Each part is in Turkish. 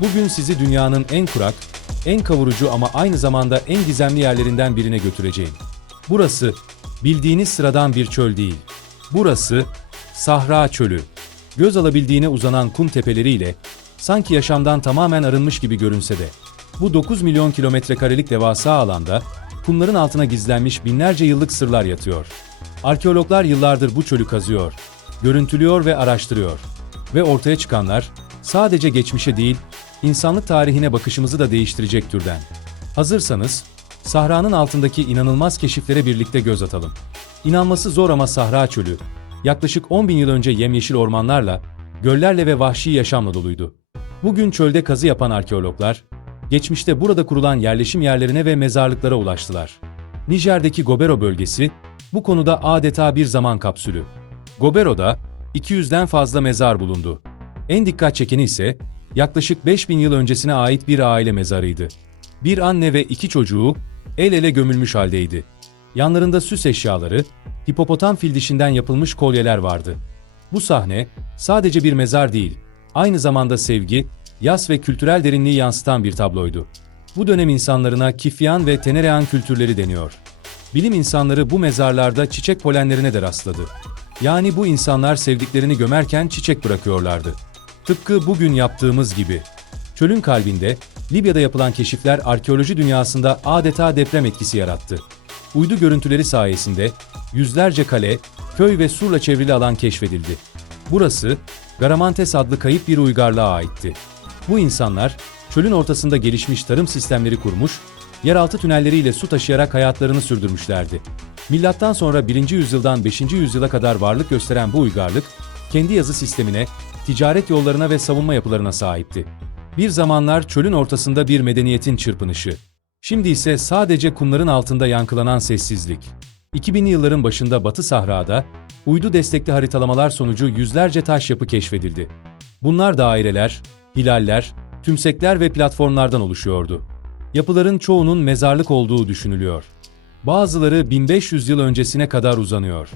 Bugün sizi dünyanın en kurak, en kavurucu ama aynı zamanda en gizemli yerlerinden birine götüreceğim. Burası, bildiğiniz sıradan bir çöl değil. Burası, Sahra Çölü. Göz alabildiğine uzanan kum tepeleriyle, sanki yaşamdan tamamen arınmış gibi görünse de, bu 9 milyon kilometre karelik devasa alanda, kumların altına gizlenmiş binlerce yıllık sırlar yatıyor. Arkeologlar yıllardır bu çölü kazıyor, görüntülüyor ve araştırıyor. Ve ortaya çıkanlar, sadece geçmişe değil, insanlık tarihine bakışımızı da değiştirecek türden. Hazırsanız, Sahra'nın altındaki inanılmaz keşiflere birlikte göz atalım. İnanması zor ama Sahra Çölü, yaklaşık 10 bin yıl önce yemyeşil ormanlarla, göllerle ve vahşi yaşamla doluydu. Bugün çölde kazı yapan arkeologlar, geçmişte burada kurulan yerleşim yerlerine ve mezarlıklara ulaştılar. Nijer'deki Gobero bölgesi, bu konuda adeta bir zaman kapsülü. Gobero'da 200'den fazla mezar bulundu. En dikkat çekeni ise yaklaşık 5000 yıl öncesine ait bir aile mezarıydı. Bir anne ve iki çocuğu el ele gömülmüş haldeydi. Yanlarında süs eşyaları, hipopotam fil dişinden yapılmış kolyeler vardı. Bu sahne sadece bir mezar değil, aynı zamanda sevgi, yas ve kültürel derinliği yansıtan bir tabloydu. Bu dönem insanlarına Kifyan ve Tenerean kültürleri deniyor. Bilim insanları bu mezarlarda çiçek polenlerine de rastladı. Yani bu insanlar sevdiklerini gömerken çiçek bırakıyorlardı. Tıpkı bugün yaptığımız gibi. Çölün kalbinde, Libya'da yapılan keşifler arkeoloji dünyasında adeta deprem etkisi yarattı. Uydu görüntüleri sayesinde yüzlerce kale, köy ve surla çevrili alan keşfedildi. Burası, Garamantes adlı kayıp bir uygarlığa aitti. Bu insanlar, çölün ortasında gelişmiş tarım sistemleri kurmuş, yeraltı tünelleriyle su taşıyarak hayatlarını sürdürmüşlerdi. Milattan sonra 1. yüzyıldan 5. yüzyıla kadar varlık gösteren bu uygarlık, kendi yazı sistemine, ticaret yollarına ve savunma yapılarına sahipti. Bir zamanlar çölün ortasında bir medeniyetin çırpınışı. Şimdi ise sadece kumların altında yankılanan sessizlik. 2000'li yılların başında Batı Sahra'da, uydu destekli haritalamalar sonucu yüzlerce taş yapı keşfedildi. Bunlar daireler, hilaller, tümsekler ve platformlardan oluşuyordu. Yapıların çoğunun mezarlık olduğu düşünülüyor. Bazıları 1500 yıl öncesine kadar uzanıyor.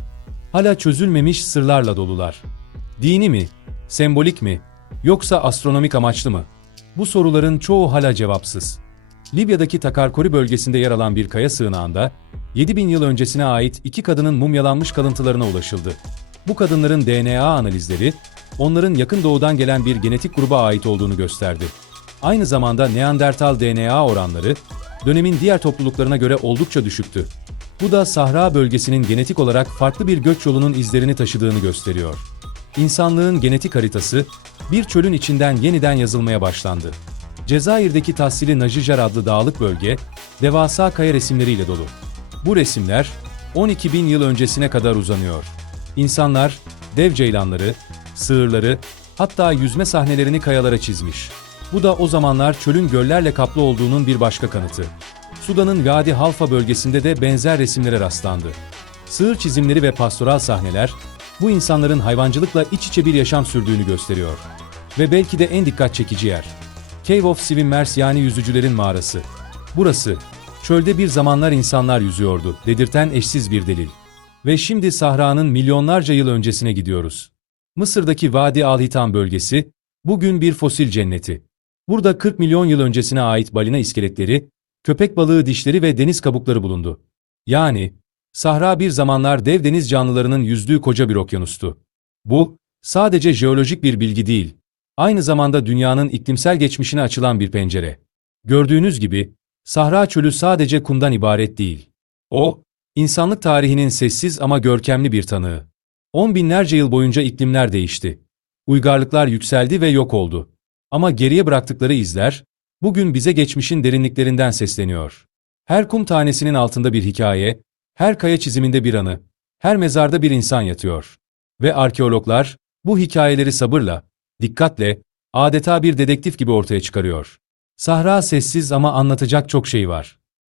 Hala çözülmemiş sırlarla dolular. Dini mi? Sembolik mi? Yoksa astronomik amaçlı mı? Bu soruların çoğu hala cevapsız. Libya'daki Takarkori bölgesinde yer alan bir kaya sığınağında, 7000 yıl öncesine ait iki kadının mumyalanmış kalıntılarına ulaşıldı. Bu kadınların DNA analizleri, onların yakın doğudan gelen bir genetik gruba ait olduğunu gösterdi. Aynı zamanda Neandertal DNA oranları, dönemin diğer topluluklarına göre oldukça düşüktü. Bu da Sahra bölgesinin genetik olarak farklı bir göç yolunun izlerini taşıdığını gösteriyor. İnsanlığın genetik haritası, bir çölün içinden yeniden yazılmaya başlandı. Cezayir'deki Tahsili Najijar adlı dağlık bölge, devasa kaya resimleriyle dolu. Bu resimler, 12 bin yıl öncesine kadar uzanıyor. İnsanlar, dev ceylanları, sığırları, hatta yüzme sahnelerini kayalara çizmiş. Bu da o zamanlar çölün göllerle kaplı olduğunun bir başka kanıtı. Sudan'ın Vadi Halfa bölgesinde de benzer resimlere rastlandı. Sığır çizimleri ve pastoral sahneler, bu insanların hayvancılıkla iç içe bir yaşam sürdüğünü gösteriyor. Ve belki de en dikkat çekici yer. Cave of Swimmers yani yüzücülerin mağarası. Burası, çölde bir zamanlar insanlar yüzüyordu, dedirten eşsiz bir delil. Ve şimdi Sahra'nın milyonlarca yıl öncesine gidiyoruz. Mısır'daki Vadi Al-Hitam bölgesi, bugün bir fosil cenneti. Burada 40 milyon yıl öncesine ait balina iskeletleri, köpek balığı dişleri ve deniz kabukları bulundu. Yani, Sahra bir zamanlar dev deniz canlılarının yüzdüğü koca bir okyanustu. Bu, sadece jeolojik bir bilgi değil, aynı zamanda dünyanın iklimsel geçmişine açılan bir pencere. Gördüğünüz gibi, Sahra Çölü sadece kumdan ibaret değil. O, insanlık tarihinin sessiz ama görkemli bir tanığı. On binlerce yıl boyunca iklimler değişti. Uygarlıklar yükseldi ve yok oldu. Ama geriye bıraktıkları izler, bugün bize geçmişin derinliklerinden sesleniyor. Her kum tanesinin altında bir hikaye, her kaya çiziminde bir anı, her mezarda bir insan yatıyor. Ve arkeologlar, bu hikayeleri sabırla, dikkatle, adeta bir dedektif gibi ortaya çıkarıyor. Sahra sessiz ama anlatacak çok şey var.